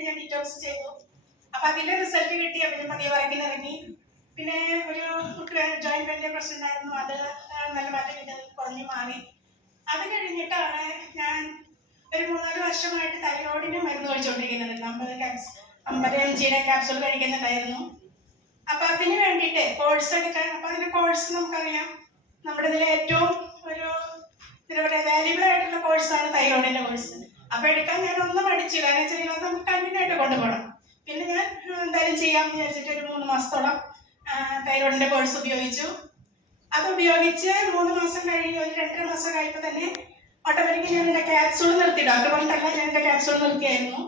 മാസമായിട്ട് ഞാൻ ഡിറ്റോക്സ് ചെയ്തു. അപ്പൊ അതിന്റെ റിസൾട്ട് കിട്ടി. പിന്നെ പതിയെ വർക്കിന് ഇറങ്ങി. പിന്നെ ഒരു ജോയിന്റ് പെയിന്റെ പ്രശ്നം ഉണ്ടായിരുന്നു, അത് നല്ല മാറ്റം കിട്ടി, കുറഞ്ഞു മാറി. അത് കഴിഞ്ഞിട്ടാണ് ഞാൻ ഒരു 3-4 വർഷമായിട്ട് തൈറോയിഡിന് മരുന്ന് കഴിച്ചുകൊണ്ടിരിക്കുന്നുണ്ട്. 50 mg ക്യാപ്സൂൾ കഴിക്കുന്നുണ്ടായിരുന്നു. അപ്പൊ അതിന് വേണ്ടിയിട്ട് കോഴ്സ് എടുക്കാൻ, അപ്പൊ അതിന്റെ കോഴ്സ് നമുക്കറിയാം, നമ്മുടെ ഇതിൽ ഏറ്റവും ഒരു എന്താ പറയുക വാല്യുബിൾ ആയിട്ടുള്ള കോഴ്സാണ് തൈറോയിഡിന്റെ കോഴ്സ്. അപ്പൊ എടുക്കാൻ ഞാൻ ഒന്ന് പഠിച്ചു, കാരണം വെച്ചാൽ അത് നമുക്ക് കണ്ടിന്യൂ ആയിട്ട് കൊണ്ടുപോകണം. പിന്നെ ഞാൻ എന്തായാലും ചെയ്യാമെന്ന് വിചാരിച്ചിട്ട് ഒരു 3 മാസത്തോളം തൈറോയിഡിന്റെ കോഴ്സ് ഉപയോഗിച്ചു. അത് ഉപയോഗിച്ച് 3 മാസം കഴിഞ്ഞ് ഒരു 2.5 മാസം കഴിയുമ്പോൾ തന്നെ ഓട്ടോമാറ്റിക്കലി ഞാൻ എൻ്റെ ക്യാപ്സൂൾ നിർത്തി. ഡോക്ടർ പറഞ്ഞിട്ടല്ല, ഞാൻ എൻ്റെ ക്യാപ്സൂൾ നിർത്തിയായിരുന്നു.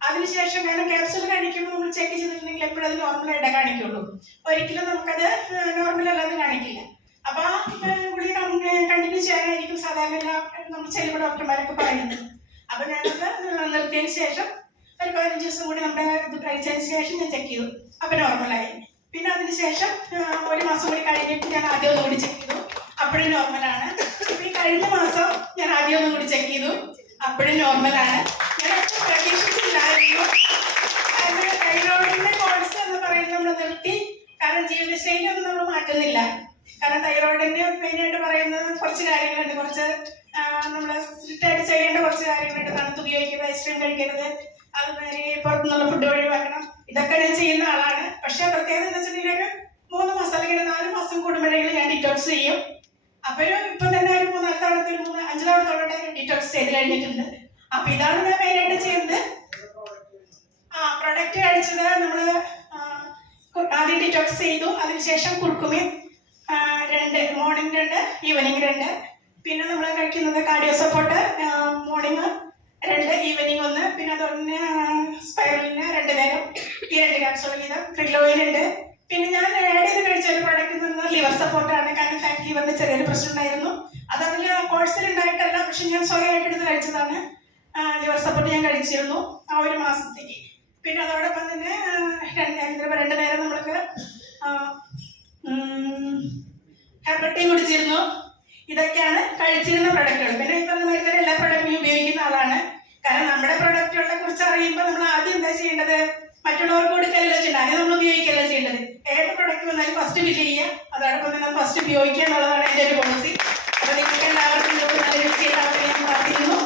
അതിനുശേഷം കാരണം ക്യാപ്സൂൾ കഴിക്കുമ്പോൾ നമ്മൾ ചെക്ക് ചെയ്തിട്ടുണ്ടെങ്കിൽ എപ്പോഴും അത് നോർമലായിട്ടേ കാണിക്കുള്ളൂ, ഒരിക്കലും നമുക്കത് നോർമൽ അല്ലാതെ കാണിക്കില്ല. അപ്പൊ ആ ഗുളിക കണ്ടിന്യൂ ചെയ്യാനായിരിക്കും സാധാരണ നമ്മൾ ചെല്ലുമ്പോൾ ഡോക്ടർമാരൊക്കെ പറയുന്നത്. അപ്പൊ ഞാനത് നിർത്തിയതിന് ശേഷം ഒരു 15 ദിവസം കൂടി നമ്മുടെ ഇത് കഴിച്ചതിന് ശേഷം ഞാൻ ചെക്ക് ചെയ്തു. അപ്പൊ നോർമലായി. പിന്നെ അതിനുശേഷം 1 മാസം കൂടി കഴിഞ്ഞിട്ട് ഞാൻ ആദ്യം ഒന്നും കൂടി ചെക്ക് ചെയ്തു, അപ്പോഴും നോർമലാണ്. ഈ കഴിഞ്ഞ മാസം ഞാൻ ആദ്യം ഒന്നും കൂടി ചെക്ക് ചെയ്തു, അപ്പോഴും നോർമലാണ്. ഞാൻ പ്രതീക്ഷിച്ചില്ലായിരുന്നു. തൈറോയിഡിന്റെ കോഴ്സ് എന്ന് പറയുന്നത് നമ്മൾ നിർത്തി, കാരണം ജീവിതശൈലി ഒന്നും നമ്മൾ മാറ്റുന്നില്ല. കാരണം തൈറോയിഡിന് മെയിനായിട്ട് പറയുന്നത് കുറച്ച് കാര്യങ്ങളുണ്ട്, കുറച്ച് നമ്മൾ സ്ട്രിക്റ്റ് ആയിട്ട് ചെയ്യേണ്ട കുറച്ച് കാര്യങ്ങളുണ്ട്. തണുത്ത് ഉപയോഗിക്കരുത്, ഐസ്ക്രീം കഴിക്കരുത്, അതുമാതിരി പുറത്തുനിന്നുള്ള ഫുഡ് ഒഴിവാക്കണം. ഇതൊക്കെ ഞാൻ ചെയ്യുന്ന ആളാണ്. പക്ഷെ പ്രത്യേകത എന്ന് വെച്ചിട്ടുണ്ടെങ്കിൽ 3 മാസം അല്ലെങ്കിൽ 4 മാസം കൂടുമ്പോഴെങ്കിലും ഞാൻ ഡിറ്റോക്സ് ചെയ്യും. അപ്പൊ ഇപ്പൊ തന്നെ ഒരു 3-4 തവണത്തെ 5 തവണത്തോളം ഡിറ്റോക്സ് ചെയ്ത് കഴിഞ്ഞിട്ടുണ്ട്. അപ്പൊ ഇതാണ് ഞാൻ മെയിനായിട്ട് ചെയ്യുന്നത്. പ്രൊഡക്റ്റ് കഴിച്ചത് നമ്മള് ആദ്യം ഡിറ്റോക്സ് ചെയ്തു, അതിനുശേഷം കുർക്കുമയും 2 മോർണിംഗ് 2 ഈവനിങ് 2, പിന്നെ നമ്മൾ കഴിക്കുന്നത് കാർഡിയോ സപ്പോർട്ട് മോർണിംഗ് 2 ഈവനിങ് 1, പിന്നെ അതുപോലെ സ്പൈറലിന് 2 നേരം ഈ 2 ക്യാപ്സൂൾ വീതം. ക്രിലോയിൽ ഉണ്ട്. പിന്നെ ഞാൻ ആഡ് ചെയ്ത് കഴിച്ച ഒരു പ്രോഡക്റ്റ് എന്ന് പറയുന്നത് ലിവർ സപ്പോർട്ടാണ്. കാരണം ഫാറ്റ് ലിവറിന്റെ ചെറിയൊരു പ്രശ്നം ഉണ്ടായിരുന്നു. അത് അതിൽ കോഴ്സിൽ ഉണ്ടായിട്ടല്ല, പക്ഷെ ഞാൻ സ്വയമായിട്ട് എടുത്ത് കഴിച്ചതാണ്. ലിവർ സപ്പോർട്ട് ഞാൻ കഴിച്ചിരുന്നു ആ 1 മാസത്തേക്ക്. പിന്നെ അതോടൊപ്പം തന്നെ 2 നേരം നമ്മൾക്ക് ഹെർബൽ ടീ കുടിച്ചിരുന്നു. ഇതൊക്കെയാണ് കഴിച്ചിരുന്ന പ്രൊഡക്റ്റുകൾ. പിന്നെ ഈ പറഞ്ഞ മാതിരി തന്നെ എല്ലാ പ്രൊഡക്റ്റും ഉപയോഗിക്കുന്ന ആളാണ്. കാരണം നമ്മുടെ പ്രൊഡക്റ്റുകളെ കുറിച്ച് അറിയുമ്പോൾ നമ്മൾ ആദ്യം എന്താ ചെയ്യേണ്ടത്, മറ്റുള്ളവർക്ക് കൊടുക്കലല്ലോ ചെയ്യേണ്ടത്, അതിന് നമ്മൾ ഉപയോഗിക്കല്ലോ ചെയ്യേണ്ടത്. ഏത് പ്രൊഡക്റ്റ് വന്നാലും ഫസ്റ്റ് ബില്ല് ചെയ്യുക, അതോടൊപ്പം തന്നെ ഫസ്റ്റ് ഉപയോഗിക്കുക എന്നുള്ളതാണ് എൻ്റെ ഒരു